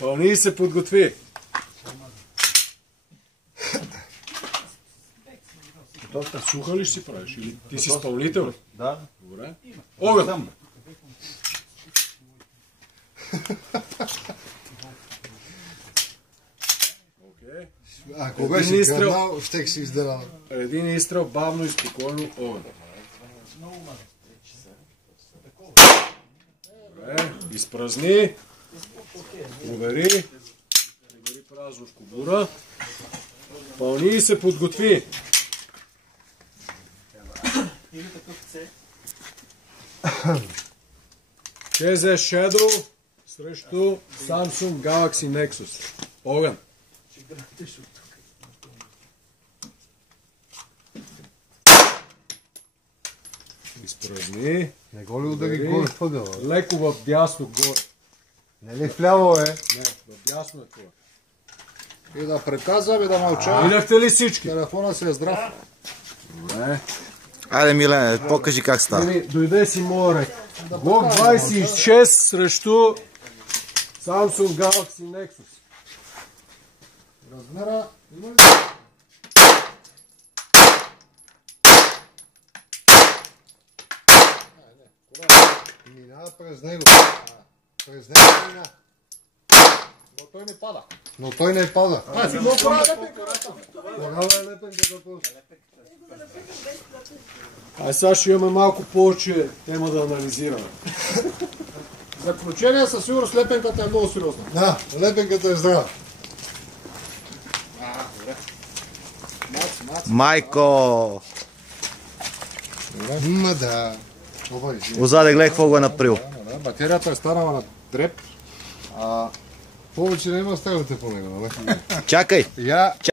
Пълни се подготви. Това суха ли ще си правиш? Или ти си изпълнител? Да. Добре. Огън! Ако беше гърнал, щех си издърнал. Един изстрел, бавно и спокойно огън. Добре, изпразни. Провери празно в кобура. Пълни и се подготви. HTC Shadow срещу Samsung Galaxy Nexus. Огън. Изпразни. Не го ли удари горе в ъгъла? Леко в дясно горе. Не ли вляво е? Не, в дясно е това. И да приказвам и да мълча. Видяхте ли всички? Телефона си е здрав. Добре. Айде, Милене, покажи как става. Дойде си моя ред. GOG 26 срещу Samsung Galaxy Nexus. Размера има ли? Минава през него. През него мина. Но той не пада. Но той не пада. Тогава е лепен като пълз. Ай сега ще имаме малко повече тема да анализираме. Заключение със сигурност лепенката е много сериозна. Да, лепенката е здрава. Майко! Да. Озаде гледай какво го е направил. Батерията е станала на дреп. Повече не има ставите по него, нали? Чакай!